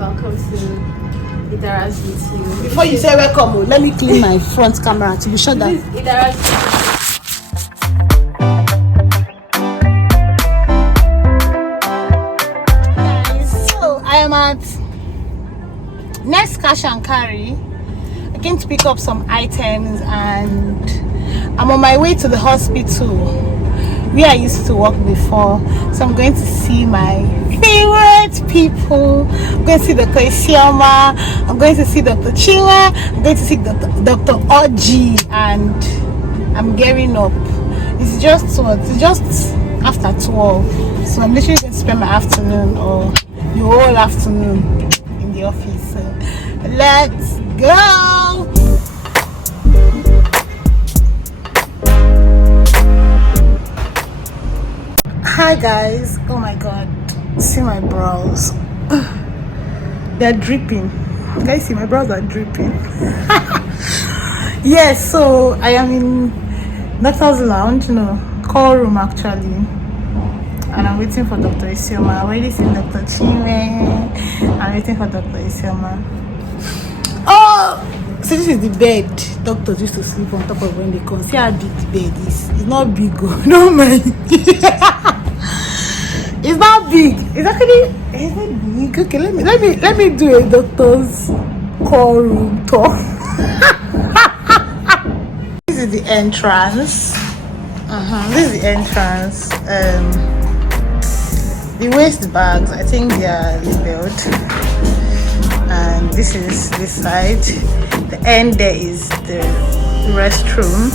Welcome to Idara's with you. Before you say welcome, let me clean my front camera to be sure that. This is Idara's. So I am at Next Cash and Carry. I came to pick up some items and I'm on my way to the hospital where I used to work before. So I'm going to see my favorite people. I'm going to see Dr Isioma. I'm going to see Dr Chinwe. I'm going to see Dr Oji, and I'm gearing up. It's just after 12. So I'm literally going to spend my afternoon or the whole afternoon in the office. So let's go. Hi guys, oh my god, see my brows. They're dripping. You guys see my brows are dripping. Yes, so I am in doctor's lounge, call room actually, and I'm waiting for Dr Isioma. I already seen Dr Chinwe. I'm waiting for Dr Isioma. Oh, so this is the bed doctors used to sleep on top of when they come. See how big the bed is. It's not big, no mind. It's not big. It's actually big. Okay, let me do a doctor's call room tour. This is the entrance. This is the entrance. The waist bags, I think they are labeled. And this is this side. The end there is the restroom.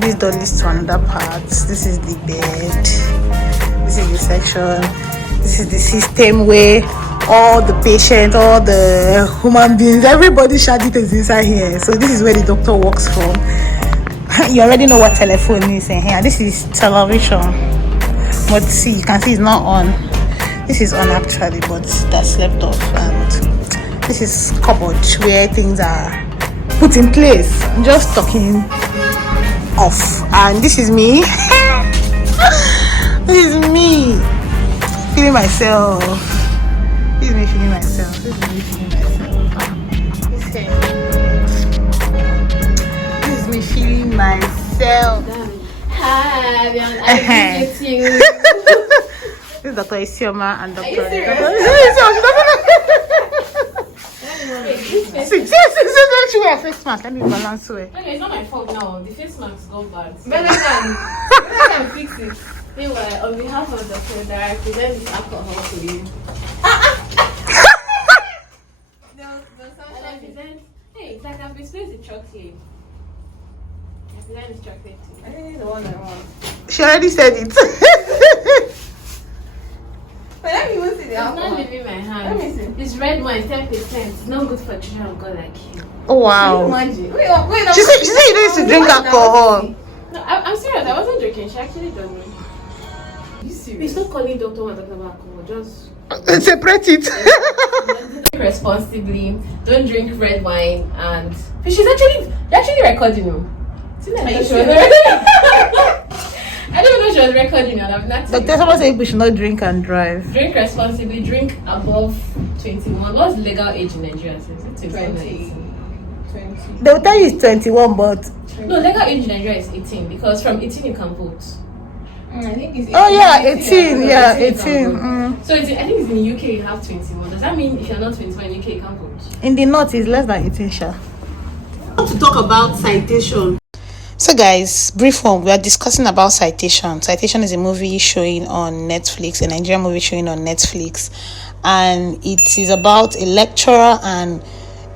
This door leads to another part. This is the bed. This is the section. This is the system where all the patients, all the human beings, everybody shall details inside here. So this is where the doctor works from. You already know what telephone is in here. This is television. But see, you can see it's not on. This is on actually, but that's slept off. And this is cupboard where things are put in place. I'm just talking off. And this is me. This is me feeling myself. This is me feeling myself. This is me feeling myself. Hi, This is Dr Isioma and Dr. She wear a face mask. Let me balance it. Okay, it's not my fault now. The face mask got bad. But I can fix it. Meanwhile, on behalf of Dr. Idara, I present this alcohol to you. And I present. Hey, it's like I've experienced the chocolate. I present this chocolate too. I think it's the one I want. She already said it. But let me even see the alcohol. It's not leaving my hand. Let me see. It's red wine, 10%. It's not good for children of God like you. Oh wow. Wait, She said you don't need to drink alcohol. No, I'm serious. I wasn't drinking. She actually told me. You serious? Please stop calling doctor when talking about alcohol. Just separate it. drink responsibly. Don't drink red wine. And she's actually recording you. I don't know she was recording you. Dr. Someone said we should not drink and drive. Drink responsibly. Drink above 21. What's the legal age in Nigeria? Is it 20? They will tell you it's 21, but no, legal age in Nigeria is 18 because from 18 you can vote. I think it's 18. Oh yeah, 18. Yeah, 18. So I think it's in the UK you have 21. Does that mean if you're not 21 in the UK you can't vote? In the north it's less than 18, sure. I want to talk about Citation. So guys, brief one, we are discussing about Citation. Citation is a movie showing on Netflix, a Nigerian movie showing on Netflix, and it is about a lecturer and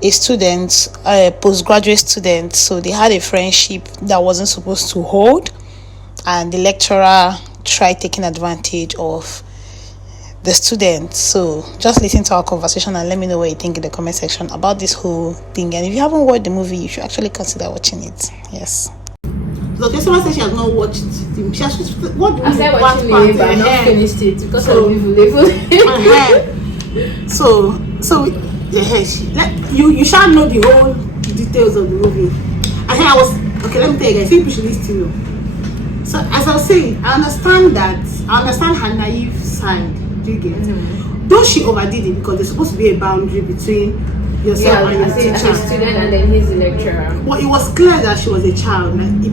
a student, a postgraduate student. So they had a friendship that wasn't supposed to hold, and the lecturer tried taking advantage of the student. So just listen to our conversation and let me know what you think in the comment section about this whole thing. And if you haven't watched the movie, you should actually consider watching it. Yes. So someone said she has not watched it. She has what I started watching it, but I not finished it because of the you shall know the whole details of the movie. Let me tell you guys, people should listen to you. So as I was saying, I understand her naive side. Do you get? though she overdid it because there's supposed to be a boundary between yourself and your teacher. As a student and then he's the lecturer. Well, it was clear that she was a child. Like,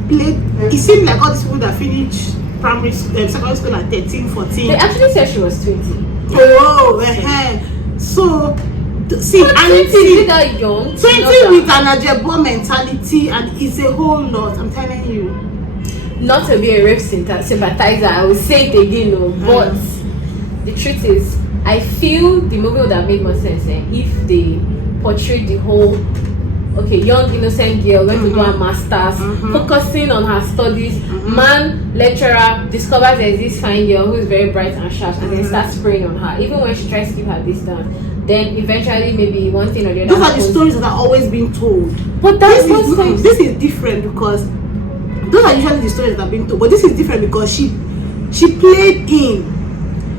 it seemed like all these people that finished secondary school at 13, 14. They actually said she was 20. So, see, is that young? 20 with an Ajebo mentality, and it's a whole lot, I'm telling you. Not to be a rape sympathizer, I will say it again, but the truth is, I feel the movie would have made more sense if they portrayed the whole young innocent girl going to do her masters, focusing on her studies. Man, lecturer, discovers there's this fine girl who is very bright and sharp, and then starts spraying on her, even when she tries to keep her distance. Then eventually, maybe one thing or the other. Those are the stories that are always being told. But this is different because those are usually the stories that are being told. But this is different because she played in,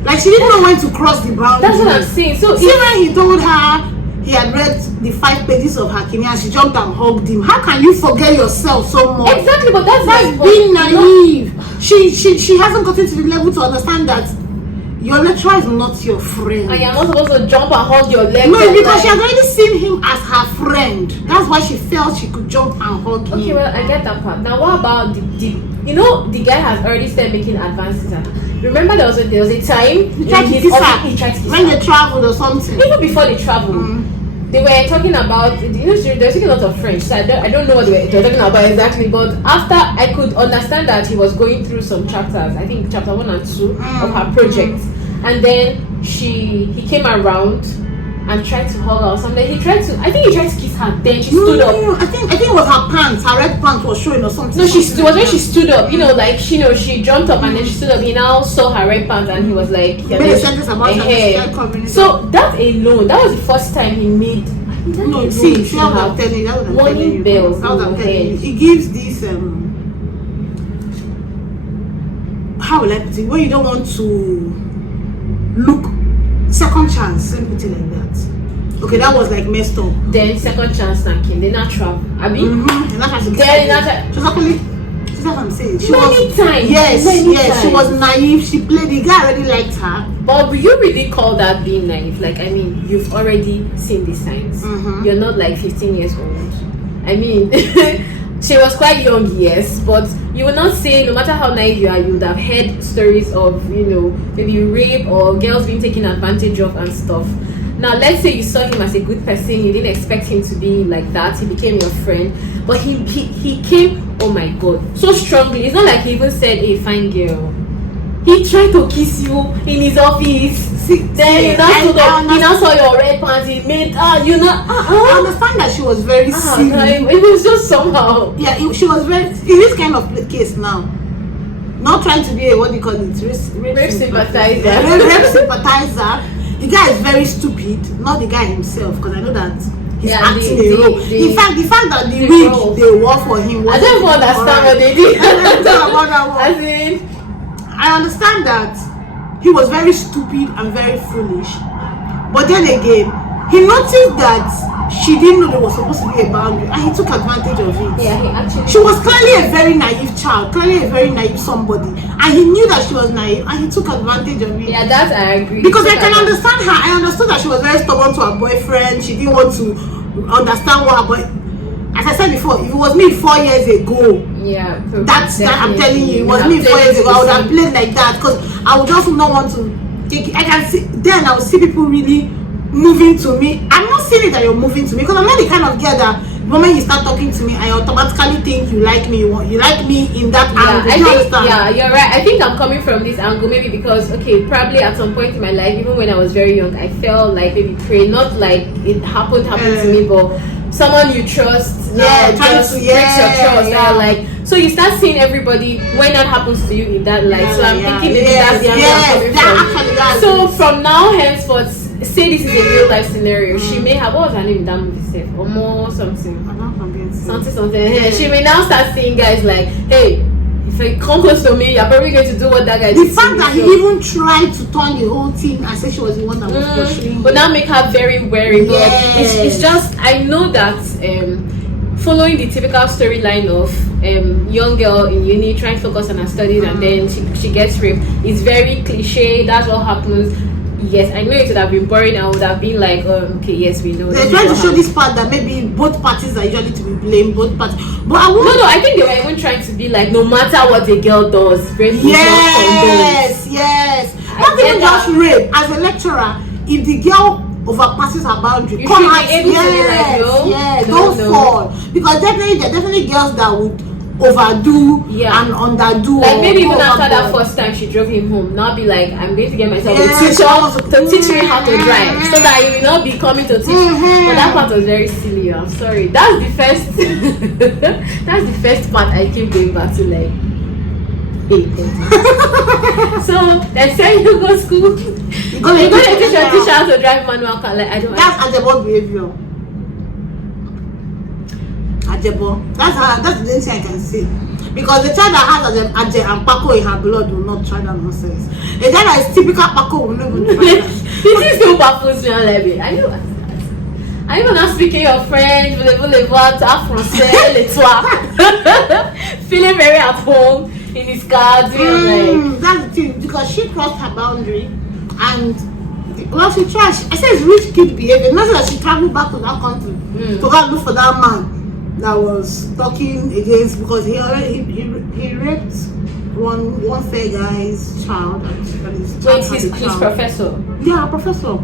like she didn't know when to cross the boundary. That's what I'm saying. So see when he told her he had read the 5 pages of Hakimi and she jumped and hugged him. How can you forget yourself so much? Exactly, but that's being naive. She hasn't gotten to the level to understand that your lecturer is not your friend. And you're not supposed to jump and hug your leg. No, because she has already seen him as her friend. That's why she felt she could jump and hug him. Okay, well, I get that part. Now, what about the guy has already started making advances. Remember there was a time he tried to kiss her when they traveled or something. Even before they traveled, they were talking about, they were speaking a lot of French, so I don't know what they were talking about exactly, but after I could understand that he was going through some chapters, I think chapter 1 and 2 of her project, and then he came around and tried to hug her or something. I think he tried to kiss her, then she stood up. I think it was her pants, her red pants was showing or something. No, it was when she stood up, she jumped up and then she stood up. He now saw her red pants and he was like, he made a sentence about her. So that alone, that was the first time he made. No, see, that was I'm telling you. Warning bells. It gives this how will I put it? When you don't want to look second chance, let me put it like that. Okay, that was like messed up. Then second chance came. They not travel. I mean, that's what I'm saying. Many times. Yes, she was naive. She played. The guy already liked her. But will you really call that being naive? Like, I mean, you've already seen the signs. You're not like 15 years old. I mean, she was quite young, yes, but you would not say, no matter how naive you are, you would have heard stories of, maybe rape or girls being taken advantage of and stuff. Now, let's say you saw him as a good person, you didn't expect him to be like that, he became your friend, but he came, oh my god, so strongly. It's not like he even said, hey, fine girl. He tried to kiss you in his office. Then he now saw your red pants. He made I understand that she was very silly. It was just somehow. Yeah, she was very in this kind of case now. Not trying to be a rape sympathizer. Rape sympathizer. The guy is very stupid, not the guy himself, because I know that he's acting a role. In fact, the fact that the wig they wore for him was I don't understand what they did. I understand that he was very stupid and very foolish, but then again, he noticed that she didn't know there was supposed to be a boundary, and he took advantage of it. Yeah, he actually. She was clearly a very naive child, clearly a very naive somebody, and he knew that she was naive, and he took advantage of it. Yeah, that I agree. Because I can understand her. I understood that she was very stubborn to her boyfriend. She didn't want to understand what her boy. As I said before, if it was me 4 years ago, that's that I'm telling you, it was me 4 years ago, I would have played like that because I would just not want to take it. I can see then I would see people really moving to me. I'm not saying it that you're moving to me because I'm not the kind of girl that the moment you start talking to me, I automatically think you like me. You like me in that angle. You're right. I think I'm coming from this angle maybe because probably at some point in my life, even when I was very young, I felt like maybe prey, not like it happened to me, but someone you trust breaks your trust. So you start seeing everybody when that happens to you in that light. So I'm thinking maybe that's the angle I'm coming from. So from now henceforth, say this is a real life scenario. She may have, what was her name in that movie? Or more something. Something. She may now start seeing guys like, hey, if you come close to me, you're probably going to do what that guy did. The fact that he even tried to turn the whole thing and say she was the one that was pushing. But now make her very wary. But it's just, I know that following the typical storyline of young girl in uni trying to focus on her studies and then she gets raped is very cliche. That's what happens. yes, I know it would have been boring. I would have been like, okay, yes, we know. They're trying to show this part that maybe both parties are usually to be blamed, both parties. But I won't. No, I think they were even trying to be like, no matter what a girl does, rape is not Yes. Not even just rape. As a lecturer, if the girl overpasses her boundary, you come should out. be able to be like, Don't fall, because there are definitely girls that would overdo and underdo. Like maybe even after that first time she drove him home, now be like, I'm going to get myself a teacher to teach me how to drive, so that you will not be coming to teach. But that part was very silly. I'm sorry. That's the first. That's the first part I keep going back to, like. So they say you go school. You're going to teach your teacher how to drive manual car. Like, I don't. That's Ajebo behavior. Ajebo. That's the only thing I can say. Because the child that has Aje and Paco in her blood will not try that nonsense. The child that is typical Paco will not even try that. This is so baffles me, Alebi. Are you not speaking your French? Voulez-vous français, les toi? Feeling very at home in his car, doing that's the thing, because she crossed her boundary and she tried. I said it's rich kid behavior. Not that she traveled back to that country to go and look for that man that was talking against, because he raped one fair guy's child. Wait, he's professor. Yeah, professor.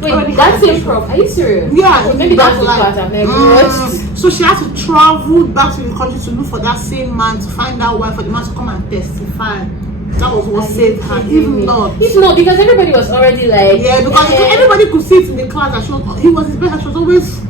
Wait, that's improv. Are you serious? Yeah, maybe that's the part I've never watched. So she had to travel back to the country to look for that same man, to find out why, for the man to come and testify. That was what saved her. If not, because everybody was already like, because everybody could see it in the class that he was his best. She was always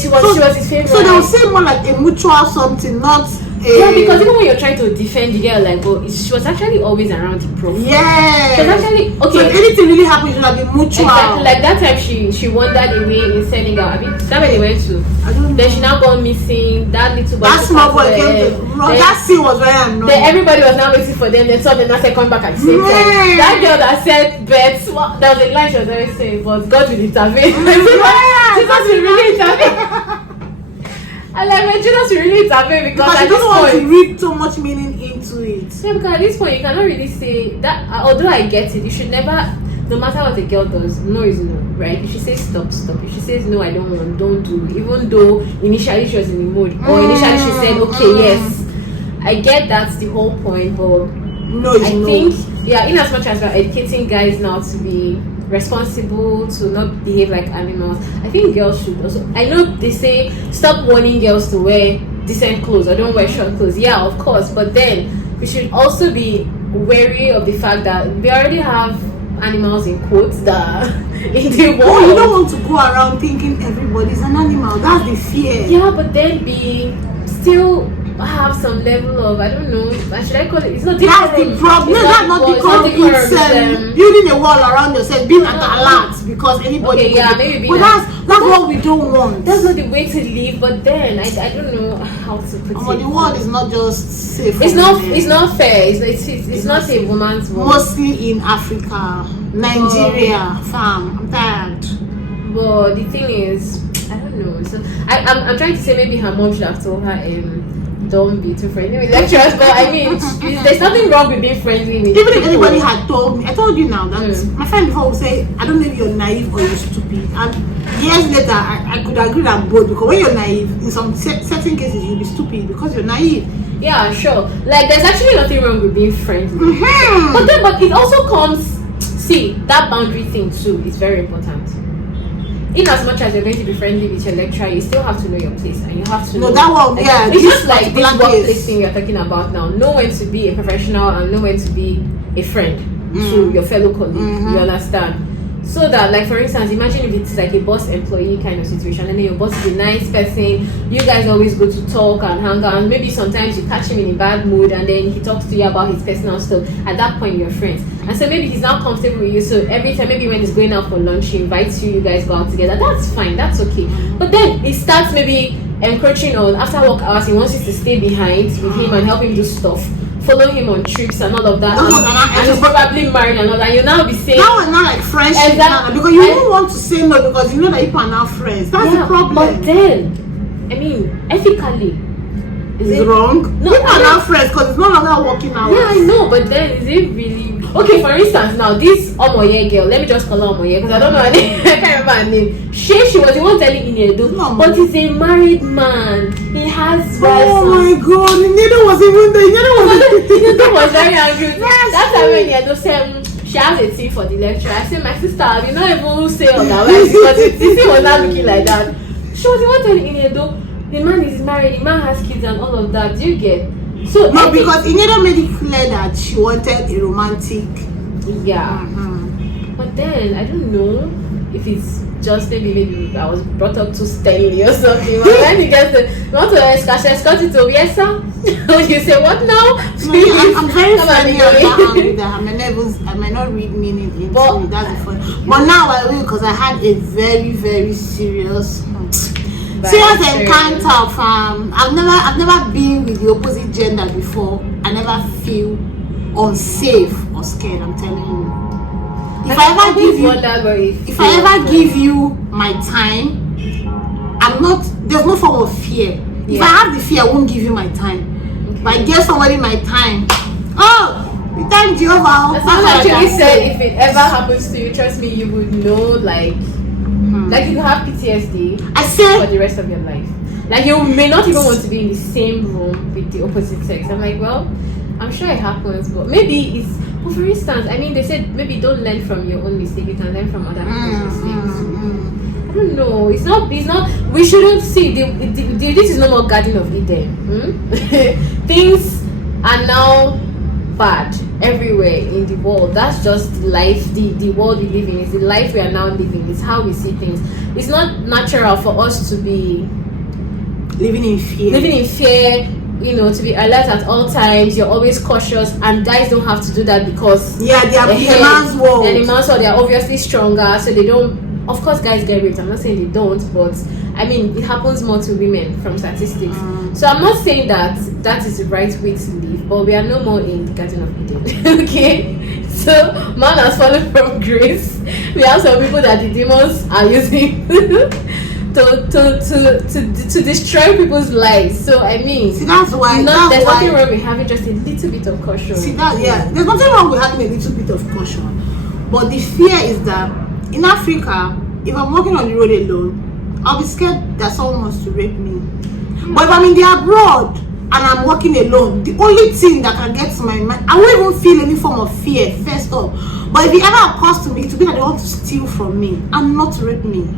she was his favorite. So they would say more like a mutual something, not. Because even when you're trying to defend the girl, like, she was actually always around the prof. Yeah. She was actually okay. So if anything really happened, it would have been mutual. Exactly. Like that time, she wandered away in Senegal. I mean, that's where they went to. I don't know. Then she now gone missing. That little boy. That small boy came to. That scene was very annoying. Then everybody was now waiting for them. Then saw them now come back at the same time. That girl that said bets. There was a line she was always saying, but God will intervene. Jesus will really intervene. And like when Jesus will really intervene, because I don't want to read so much meaning into it. Yeah, because at this point you cannot really say that. Although I get it, you should never, no matter what a girl does, no is no, right? If she says stop. If she says no, I don't want, don't do. Even though initially she was in the mood, or initially she said okay, yes, I get that's the whole point, but I think in as much as we're educating guys now to be responsible, to not behave like animals, I think girls should also. I know they say stop warning girls to wear decent clothes or don't wear short clothes. Yeah, of course, but then we should also be wary of the fact that we already have animals in quotes that in the world. Oh, you don't want to go around thinking everybody's an animal. That's the fear. Yeah, but then be still have some level of, I don't know, should I call it? It's not that's the problem. That's not the problem. It's building a wall around yourself, being at alert because anybody. Okay, maybe. But that's what we don't want. That's not the way to live. But then I don't know how to put it. But the world is not just safe. It's not fair. It's not a woman's world. Mostly in Africa, Nigeria, fam. I'm tired. But the thing is, I don't know. So I'm trying to say maybe her mom should have told her don't be too friendly with lecturers, but I mean, there's nothing wrong with being friendly with even if anybody had told me, I told you now that my friend before would say, I don't know if you're naive or you're stupid, and years later I could agree that both, because when you're naive, in some certain cases you'll be stupid because you're naive. Yeah, sure. Like there's actually nothing wrong with being friendly, but it also comes. See, that boundary thing too is very important. In as much as you're going to be friendly with your lecturer, you still have to know your place, and you have to know that one. Yeah, it's just like this workplace thing you're talking about now. Know when to be a professional and know when to be a friend to your fellow colleague. You understand? So that, like, for instance, imagine if it's like a boss employee kind of situation, and then your boss is a nice person, you guys always go to talk and hang out, and maybe sometimes you catch him in a bad mood and then he talks to you about his personal stuff. At that point you're friends, and so maybe he's not comfortable with you, so every time, maybe when he's going out for lunch, he invites you guys go out together. That's fine, that's okay. But then it starts maybe encroaching on after work hours. He wants you to stay behind with him and help him do stuff, follow him on trips and all of that, and he's probably married and all that. You now be saying now we're not like friendship now, because you don't want to say no because you know that you are now friends. That's the problem. But then, I mean, ethically, is it wrong? No, you are now friends because it's no longer working out. Yeah, I know, but then is it really? Okay, for instance, now this Omoye girl, let me just call her Omoye because I don't know her name. I can't remember her name. She was the one telling Inedo, but he's a married man. He has wives. Oh my God, Inedo was even there. Inedo was very angry. That's why when Inedo said she has a thing for the lecturer, I said, my sister, I did not even say otherwise because the thing was not looking like that. She was the one telling Inedo, the man is married, the man has kids and all of that. Do you get? So no, because Inedo made it clear that she wanted a romantic. Yeah. But then I don't know if it's just maybe I was brought up too steadily or something. But when you get you want to escort it to yes sir? You say what now? No, I'm very friendly on that angle that I may not read meaning into it. That's the fun. But now I will, because I had a very, very serious encounter from I've never been with the opposite gender before. I never feel unsafe or scared, I'm telling you. If I ever give you my time, there's no form of fear. If I have the fear, I won't give you my time. If I give somebody my time, the time Jehovah. Someone actually said if it ever happens to you, trust me, you would know, like you have PTSD for the rest of your life. Like you may not even want to be in the same room with the opposite sex. I'm like, well, I'm sure it happens, but maybe it's. Well, for instance, I mean, they said maybe don't learn from your own mistake. You can learn from other people's mistakes. I don't know. It's not. We shouldn't see. This is no more Garden of Eden. Things are now bad everywhere in the world. That's just life. The world we live in is the life we are now living. It's how we see things. It's not natural for us to be living in fear. You know, to be alert at all times. You're always cautious, and guys don't have to do that because they are the man's world. And the man's world, they are obviously stronger, so they don't. Of course, guys get raped. I'm not saying they don't, but I mean, it happens more to women from statistics. So I'm not saying that is the right way to live, but we are no more in the Garden of Eden. Okay, so man has fallen from grace. We have some people that the demons are using. To destroy people's lives. So I mean, see, there's nothing wrong with having just a little bit of caution. See that, there's nothing wrong with having a little bit of caution, but the fear is that in Africa, if I'm walking on the road alone, I'll be scared that someone wants to rape me. But if I'm in the abroad and I'm walking alone, the only thing that can get to my mind, I won't even feel any form of fear first off. But if it ever occurs to me that they want to steal from me and not rape me.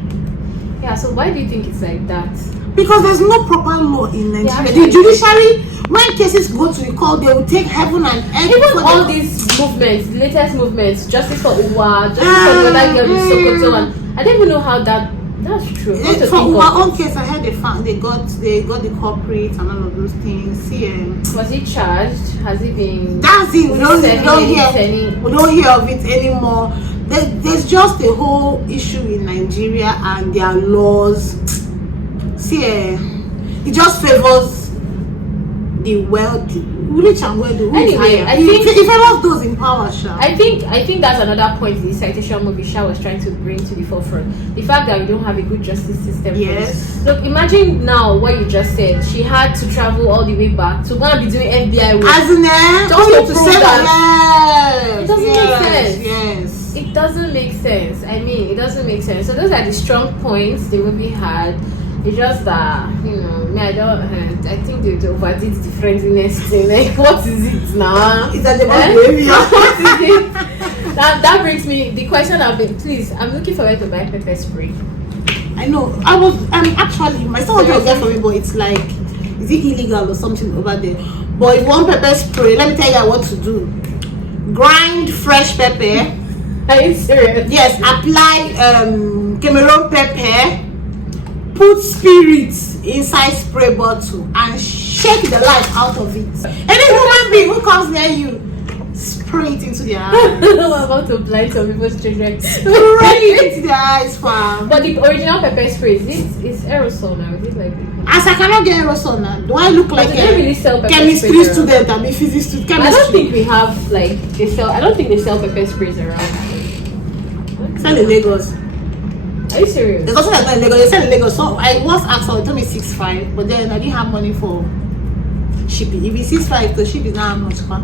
Yeah, so why do you think it's like that? Because there's no proper law in Nigeria. The judiciary, when cases go to the court, they will take heaven and earth. Even all these movements, the latest movements, justice for Uwa, justice for the other girl in Sokoto, and I don't even know how that's true. For Uwa own case, I heard they got the culprit and all of those things. Was he charged? Has he been? That's it. We don't hear of it anymore. There's just a whole issue in Nigeria and their laws. It just favors the wealthy, rich and wealthy. Anyway, I think it favors those in power. I think that's another point the Citation movie was trying to bring to the forefront. The fact that we don't have a good justice system. Yes. Look, imagine now what you just said. She had to travel all the way back to go and be doing FBI work. As in just to prove that. It doesn't make sense. Yes. It doesn't make sense. I mean, it doesn't make sense. So those are the strong points the movie had. It's just that, you know, I think they overdid the friendliness thing. Like, what is it now? It's at the behavior. What is it? That brings me the question I'm looking forward to buy pepper spray. I know. Actually, my son wanted to get for me, but it's like, is it illegal or something over there? But if you want pepper spray, let me tell you what to do. Grind fresh pepper. Are you serious? Yes, apply Cameroon pepper, put spirits inside spray bottle and shake the life out of it. Any human being who comes near you, spray it into their eyes. I'm about to blind some people's children. Spray it into their eyes, fam. But the original pepper spray, is aerosol now? Is it like? As I cannot get aerosol now, do I look like a really sell chemistry student and a physics student? I don't think we have I don't think they sell pepper sprays around. Sell in Lagos. Are you serious? There's nothing like that in Lagos. They sell in Lagos. So I once asked her, they told me 6.5, but then I didn't have money for shipping. If it's 6.5, the ship is not how much, huh?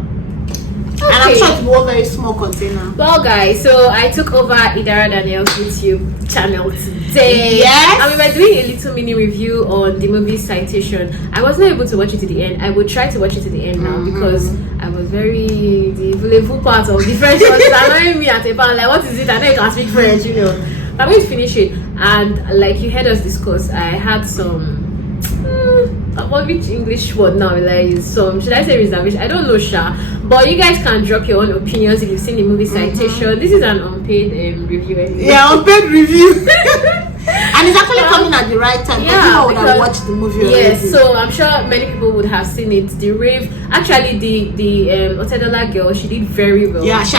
And I'm sure it's one very small container. Well, guys, so I took over Idara Daniel's YouTube channel today. Yes. And we were doing a little mini review on the movie Citation. I was not able to watch it to the end. I would try to watch it to the end now because I was the voulez-vous part of the French was annoying me at a point. Like, what is it? I know you can speak French, you know. I'm going to finish it. And like you heard us discuss, I had some which English word now, like some, should I say reservation? I don't know, Sha. But you guys can drop your own opinions if you've seen the movie Citation. This is an unpaid review anyway. Yeah, unpaid review. And it's actually coming at the right time. Yeah, people would have watched the movie already. Yes, so I'm sure many people would have seen it. The rave, actually, the Otedola girl, she did very well. Yeah, she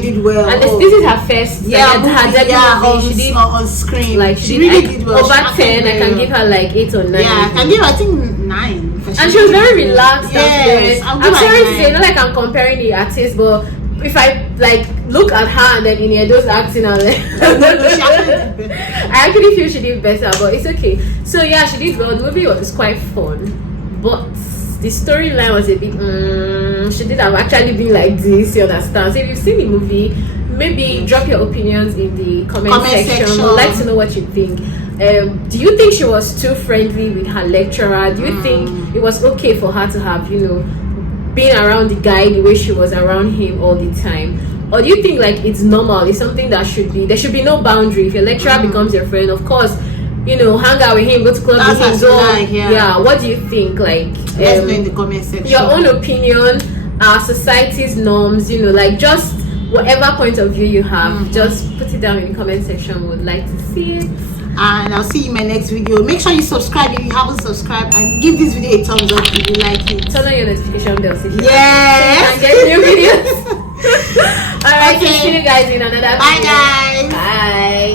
did well. And this is her first. Her debut movie. She did on screen. Like she really did well. Over 10, I can give her like 8 or 9. Yeah, I can give her, I think, 9. And she was very relaxed. Yes, I'm sorry to say, not like I'm comparing the artists, but if I like look at her and then in those acting, I'm like, I actually feel she did better, but it's okay. So yeah, she did well. The movie was quite fun, but the storyline was a bit. She did have actually been like this. You understand? So if you've seen the movie, maybe drop your opinions in the comment section. I'd like to know what you think. Do you think she was too friendly with her lecturer? Do you think it was okay for her to have, being around the guy the way she was around him all the time? Or do you think like it's normal? It's something that there should be no boundary. If your lecturer becomes your friend, of course, hang out with him, go to club with him. Yeah. What do you think? Like, let's know in the comment section. Your own opinion, our society's norms. Like just whatever point of view you have, just put it down in the comment section. Would like to see it. And I'll see you in my next video. Make sure you subscribe if you haven't subscribed, and give this video a thumbs up if you like it. Turn on your notification bell so you can get new videos. Alright, see you guys in another video. Bye guys. Bye.